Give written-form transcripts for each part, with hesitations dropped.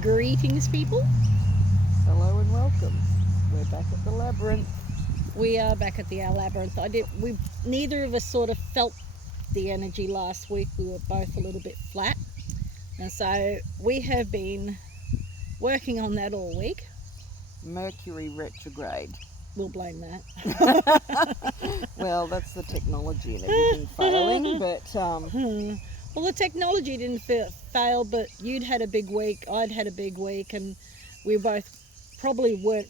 Greetings, people. Hello and welcome. We're back at the Labyrinth. We are back at the Labyrinth. We neither of us sort of felt the energy last week. We were both a little bit flat, and so we have been working on that all week. Mercury retrograde. We'll blame that. Well, that's the technology and everything failing, but Well, the technology didn't fail, but you'd had a big week, I'd had a big week, and we both probably weren't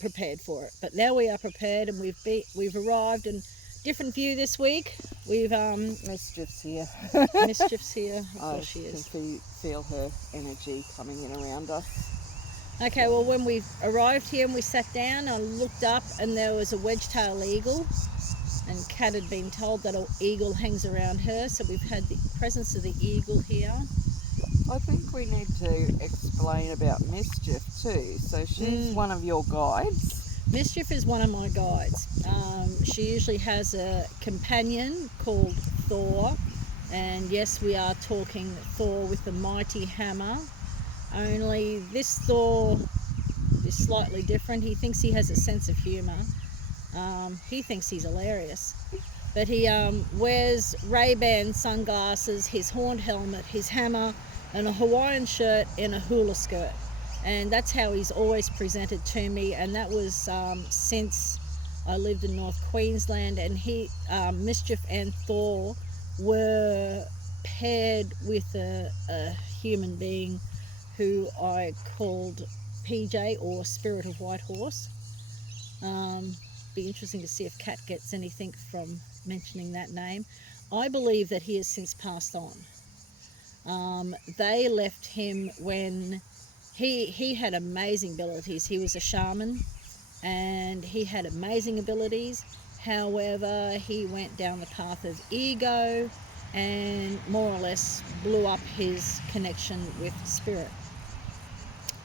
prepared for it. But now we are prepared, and we've arrived. And different view this week. We've Mischief's here. Mischief's here. Of I course she is. can feel her energy coming in around us. Okay, well, when we arrived here and we sat down, I looked up and there was a wedge-tailed eagle, and Kat had been told that an eagle hangs around her, so we've had the presence of the eagle here. I think we need to explain about Mischief too. So she's one of your guides. Mischief is one of my guides. She usually has a companion called Thor, and yes, we are talking Thor with the mighty hammer. Only this Thor is slightly different. He thinks he has a sense of humour. He thinks he's hilarious. But he wears Ray-Ban sunglasses, his horned helmet, his hammer, and a Hawaiian shirt and a hula skirt. And that's how he's always presented to me. And that was since I lived in North Queensland. And Mischief and Thor were paired with a human being who I called PJ, or Spirit of White Horse. Be interesting to see if Kat gets anything from mentioning that name. I believe that he has since passed on. They left him when he had amazing abilities. He was a shaman and he had amazing abilities. However, he went down the path of ego and more or less blew up his connection with spirit.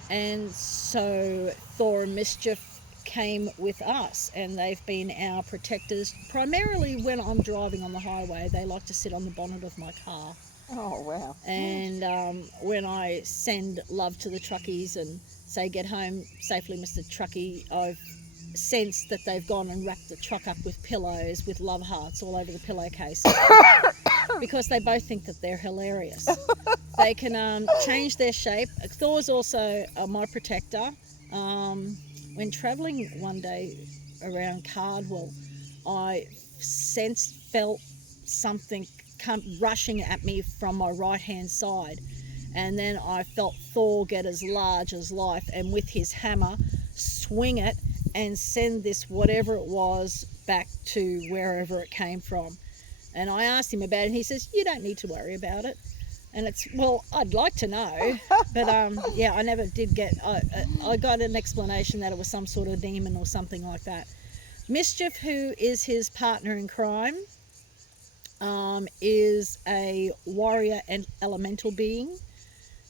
And so Thor and Mischief came with us, and they've been our protectors. Primarily when I'm driving on the highway, they like to sit on the bonnet of my car. Oh, wow. And when I send love to the truckies and say, get home safely, Mr. Truckie, I've sensed that they've gone and wrapped the truck up with pillows with love hearts all over the pillowcase. Because they both think that they're hilarious. They can change their shape. Thor's also my protector. When travelling one day around Cardwell, I felt something come rushing at me from my right-hand side. And then I felt Thor get as large as life, and with his hammer, swing it and send this whatever it was back to wherever it came from. And I asked him about it, and he says, you don't need to worry about it. And it's, well, I'd like to know, but yeah, I never did get, I got an explanation that it was some sort of demon or something like that. Mischief, who is his partner in crime, is a warrior and elemental being.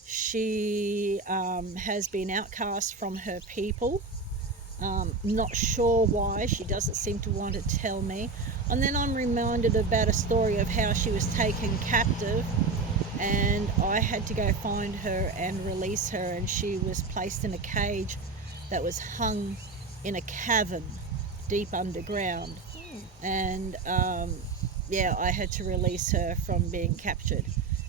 She has been outcast from her people. Not sure why. She doesn't seem to want to tell me. And then I'm reminded about a story of how she was taken captive, and I had to go find her and release her, and she was placed in a cage that was hung in a cavern deep underground. And yeah, I had to release her from being captured.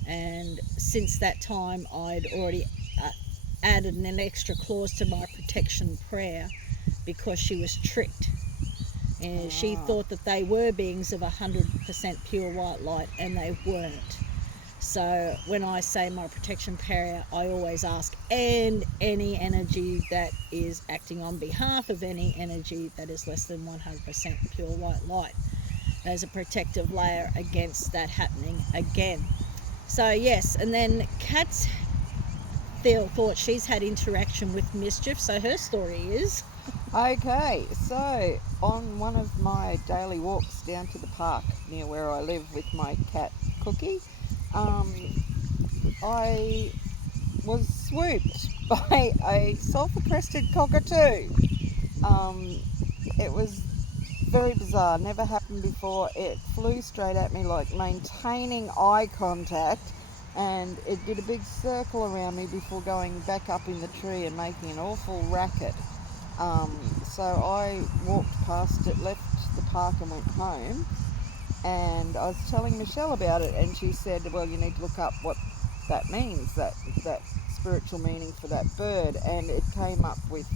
And since that time, I'd already added an extra clause to my protection prayer, because she was tricked. And she thought that they were beings of 100% pure white light, and they weren't. So when I say my protection prayer, I always ask, and any energy that is acting on behalf of any energy that is less than 100% pure white light, as a protective layer against that happening again. So yes, and then Kat's thought she's had interaction with Mischief, so her story is... Okay, so on one of my daily walks down to the park near where I live with my cat Cookie, I was swooped by a sulphur-crested cockatoo. It was very bizarre, never happened before. It flew straight at me, like maintaining eye contact, and it did a big circle around me before going back up in the tree and making an awful racket. So I walked past it, left the park and went home, and I was telling Michelle about it, and she said, well, you need to look up what that means, that spiritual meaning for that bird, and it came up with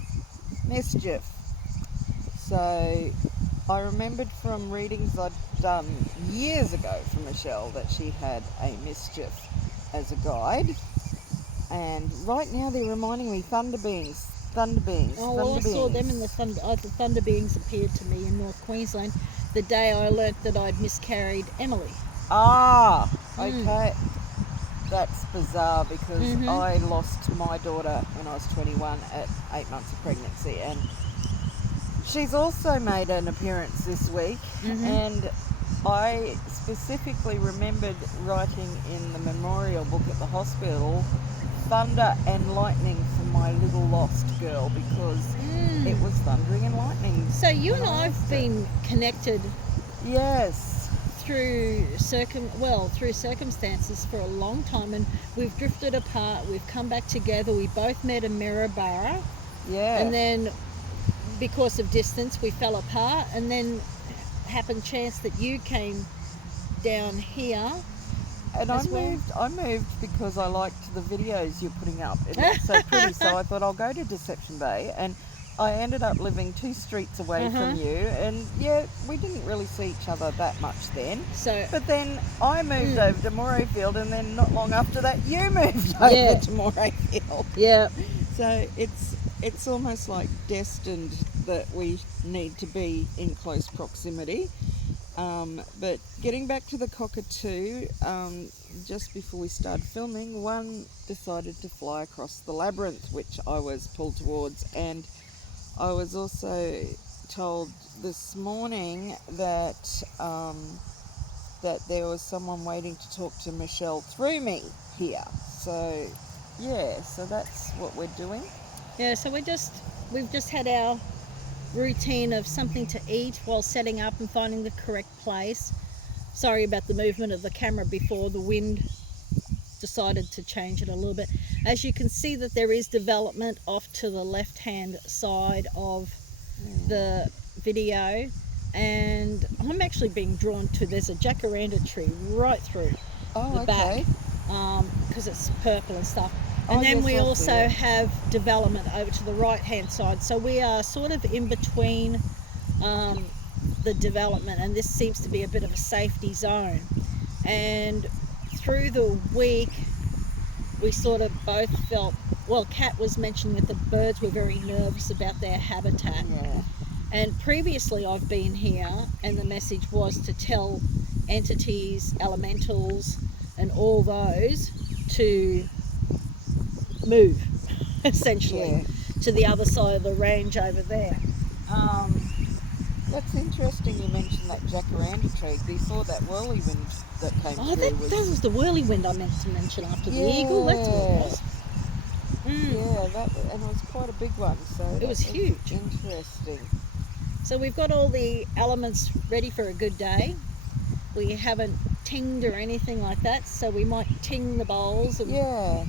mischief. So I remembered from readings I'd done years ago from Michelle that she had a mischief as a guide, and right now they're reminding me thunder beings. Oh, well, I saw them in the thunder beings appeared to me in North Queensland the day I learnt that I'd miscarried Emily. Ah, Mm. okay. That's bizarre because Mhm. I lost my daughter when I was 21 at 8 months of pregnancy, and she's also made an appearance this week. Mhm. And I specifically remembered writing in the memorial book at the hospital thunder and lightning for my little lost girl, because it was thundering and lightning. So you when and I I've lost been connected Yes. through circumstances for a long time, and we've drifted apart. We've come back together. We both met in Maryborough, Yeah. and then because of distance, we fell apart. And then happened chance that you came down here. And as well. I moved because I liked the videos you're putting up. It looked so pretty, so I thought I'll go to Deception Bay, and I ended up living 2 streets away from you, and yeah, we didn't really see each other that much then. So, But then I moved over to Morayfield, and then not long after that you moved over to Morayfield. yeah. So it's almost like destined that we need to be in close proximity. But getting back to the cockatoo, just before we started filming, one decided to fly across the labyrinth, which I was pulled towards, and I was also told this morning that that there was someone waiting to talk to Michelle through me here. So yeah, so that's what we're doing. Yeah, so we've just had our routine of something to eat while setting up and finding the correct place. Sorry about the movement of the camera before. The wind decided to change it a little bit. As you can see that there is development off to the left hand side of the video, and I'm actually being drawn to, there's a jacaranda tree right through the back, because it's purple and stuff. And then we also have development over to the right hand side, so we are sort of in between the development, and this seems to be a bit of a safety zone. And through the week we sort of both felt, well, Kat was mentioning that the birds were very nervous about their habitat. Yeah. And previously I've been here, and the message was to tell entities, elementals, and all those to move, essentially, to the other side of the range over there. That's interesting you mentioned that jacaranda tree. You saw that whirlwind that came through. That was the whirlwind I meant to mention after the eagle. That's what it was. Yeah, and it was quite a big one. So it was huge. Interesting. So we've got all the elements ready for a good day. We haven't tinged or anything like that, so we might ting the bowls and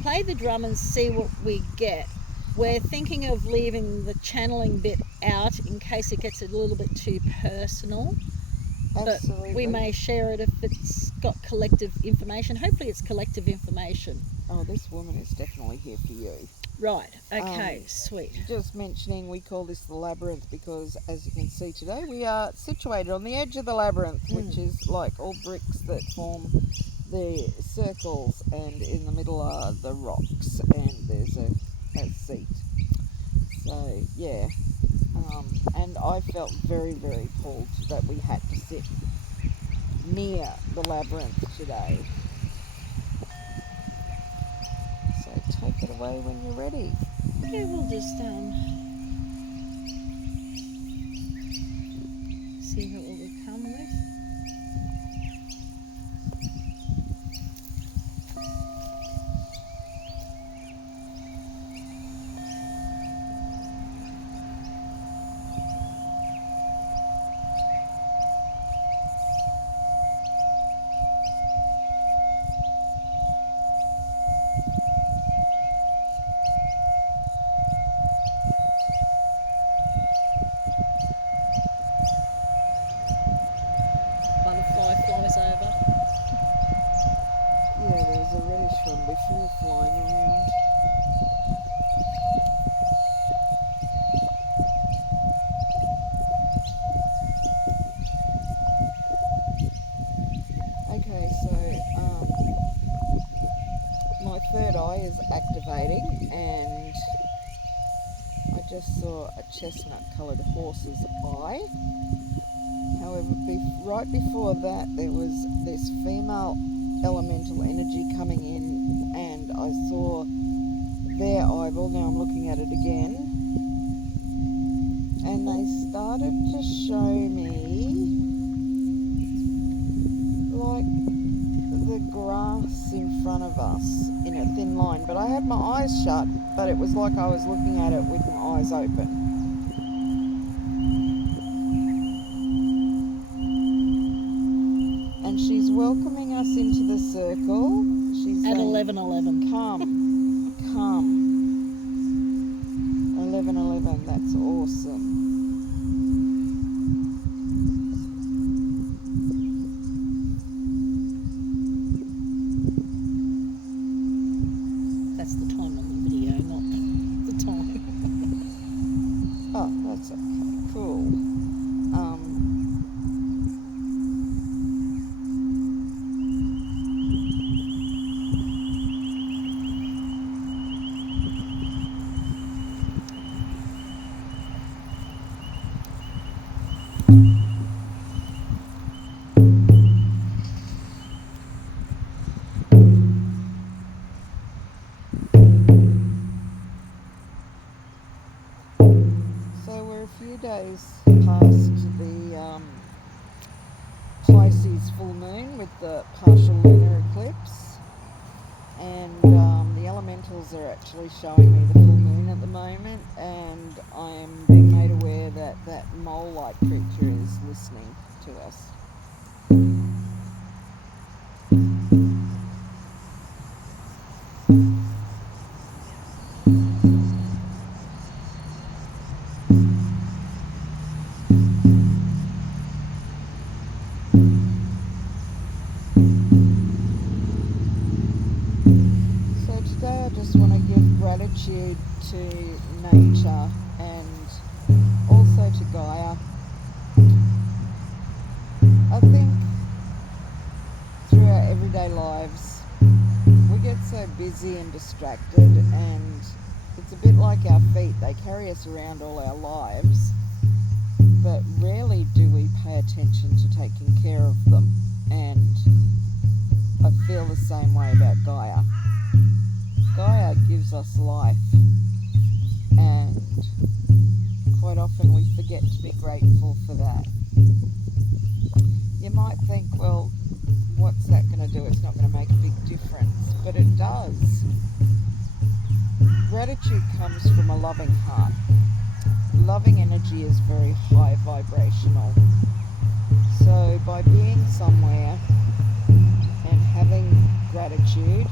play the drum and see what we get. We're thinking of leaving the channeling bit out in case it gets a little bit too personal. Absolutely. But we may share it if it's got collective information. Hopefully it's collective information. Oh, this woman is definitely here for you. Right, okay, sweet. Just mentioning, we call this the Labyrinth because, as you can see today, we are situated on the edge of the labyrinth, which is like all bricks that form the circles, and in the middle are the rocks, and there's a seat. So, yeah. And I felt very, very pulled that we had to sit near the labyrinth today. So take it away when you're ready. Yeah, we'll just see what we come with. activating, and I just saw a chestnut coloured horse's eye. However, right before that there was this female elemental energy coming in, and I saw their eyeball. Now I'm looking at it again, and they started to show me like the grass in front of us in a thin line, but I had my eyes shut, but it was like I was looking at it with my eyes open. And she's welcoming us into the circle. She's At saying, 11:11. come. 11:11, that's awesome. That's the time on the video, not the time. Oh, that's okay, cool. So we're a few days past the Pisces full moon with the partial lunar eclipse, and the elementals are actually showing me the full moon at the moment, and I am being made aware that that mole-like creature is listening to us. So today I just want to give gratitude to nature and also to Gaia. I think through our everyday lives we get so busy and distracted, and it's a bit like our feet. They carry us around all our lives, but rarely do we pay attention to taking care of them. And I feel the same way about Gaia. Gaia gives us life, and quite often we forget to be grateful for that. You might think, well, what's that going to do? It's not going to make a big difference, but it does. Gratitude comes from a loving heart. Loving energy is very high vibrational. So by being somewhere and having gratitude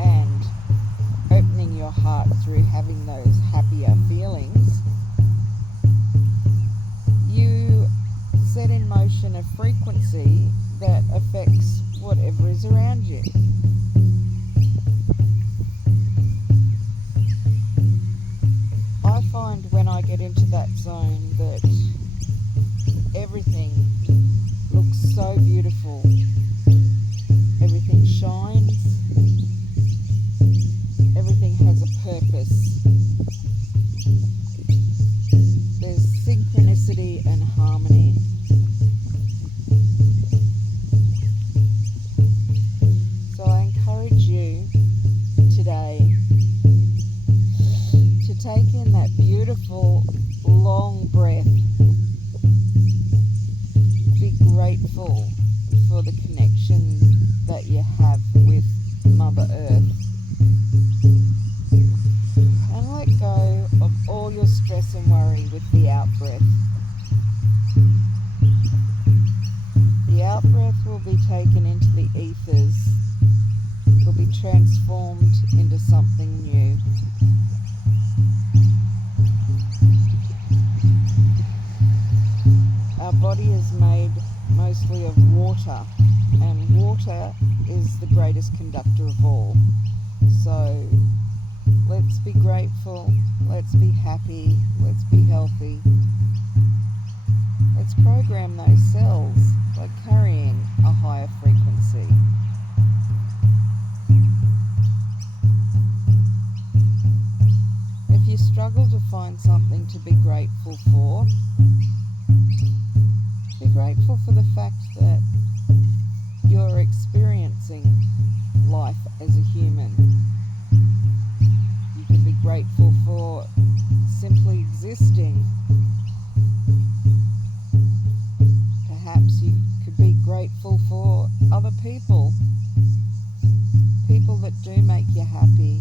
and opening your heart through having those happier feelings, you set in motion a frequency that affects whatever is around you. I find when I get into that zone that everything looks so beautiful. Everything shines. Everything has a purpose. There's synchronicity and harmony. So I encourage you today to take in that beautiful long breath. Be grateful for the connection that you have with Mother Earth. And let go of all your stress and worry with the out-breath. The out-breath will be taken into the ethers. It will be transformed into something new. Our body is made mostly of water, and water is the greatest conductor of all. So let's be grateful, let's be happy, let's be healthy. Let's program those cells by carrying a higher frequency. struggle to find something to be grateful for, be grateful for the fact that you're experiencing life as a human. You can be grateful for simply existing. Perhaps you could be grateful for other people, people that do make you happy.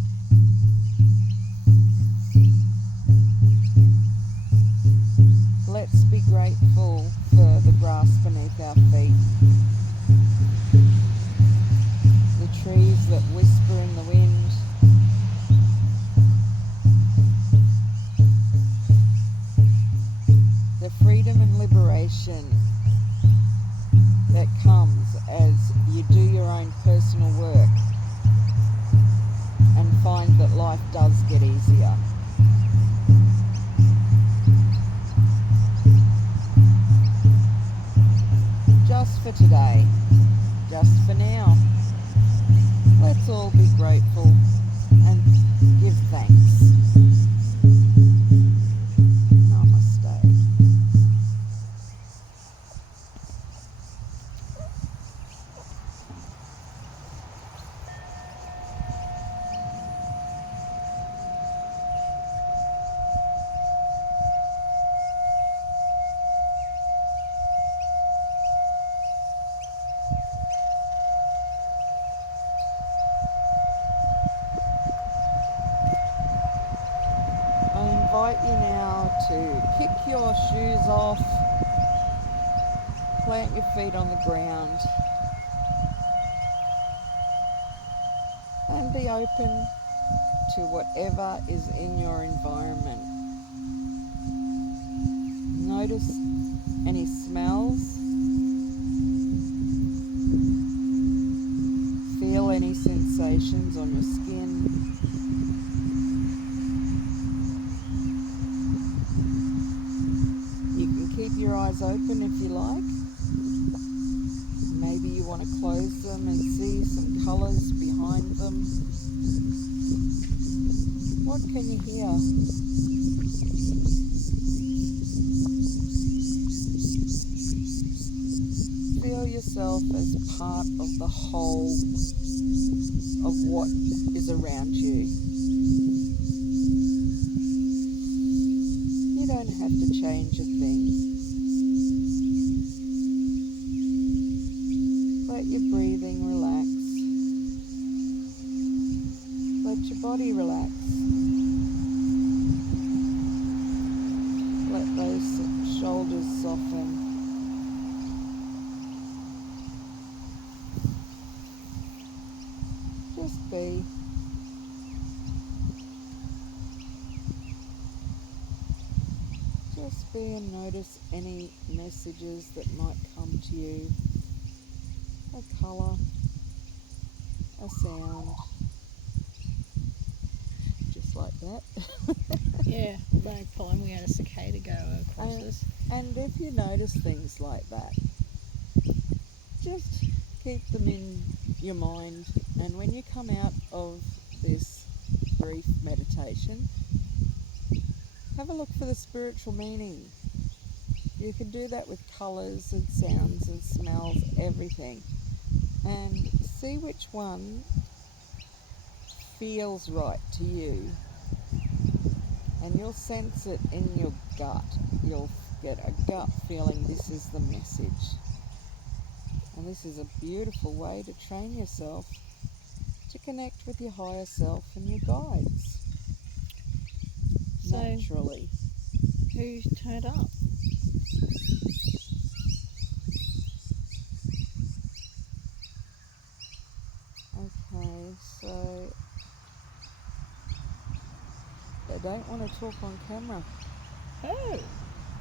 Let's be grateful for the grass beneath our feet, the trees that whisper in the wind, the freedom and liberation that comes as you do your own personal work and find that life does get easier. Just for today, just for now, let's all be grateful and give thanks. Namaste. I invite you now to kick your shoes off, plant your feet on the ground, and be open to whatever is in your environment. Notice any smells, feel any sensations on your skin. You can keep your eyes open if you like. Maybe you want to close them and see some colours behind them. What can you hear? Feel yourself as part of the whole of what is around you. You don't have to change a thing. Let your breathing relax. Let your body relax. Let those shoulders soften. Just be. Just be and notice any messages that might come to you. A colour, a sound, just like that. Yeah, no problem. We had a cicada go across us. And if you notice things like that, just keep them in your mind, and when you come out of this brief meditation, have a look for the spiritual meaning. You can do that with colours and sounds and smells, everything, and see which one feels right to you, and you'll sense it in your gut. You'll get a gut feeling this is the message. And this is a beautiful way to train yourself to connect with your higher self and your guides. So, naturally. who turned up? Okay, so they don't want to talk on camera. Oh,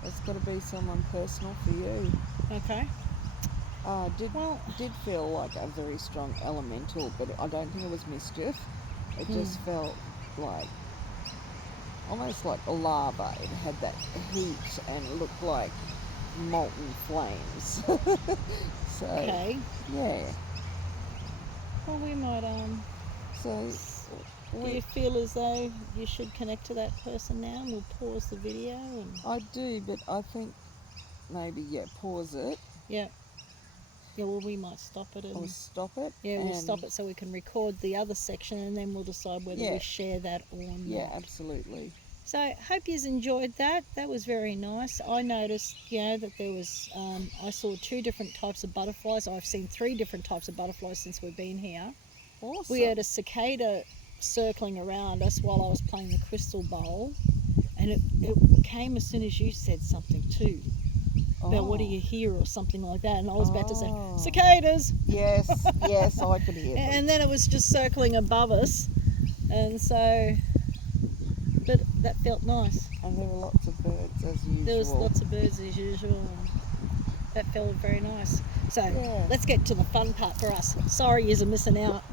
It's got to be someone personal for you. okay. Did feel like a very strong elemental, but I don't think it was mischief. It just felt like almost like a lava. It had that heat and it looked like molten flames. So Okay. yeah. Well, we might So Do you feel as though you should connect to that person now? And we'll pause the video and I do, but I think maybe pause it yeah. Yeah, well, we might stop it or and stop it. yeah, we'll and stop it so we can record the other section, and then we'll decide whether we share that or not. Yeah, absolutely. So, hope you've enjoyed that. That was very nice. I noticed, that there was, I saw 2 different types of butterflies. I've seen 3 different types of butterflies since we've been here. Awesome. We had a cicada circling around us while I was playing the crystal bowl, and it came as soon as you said something too. About what do you hear or something like that, and I was about to say cicadas. Yes, I could hear them. And then it was just circling above us, and so, but that felt nice. And there were lots of birds as usual. There was lots of birds as usual, and that felt very nice. So let's get to the fun part for us. Sorry, you're missing out.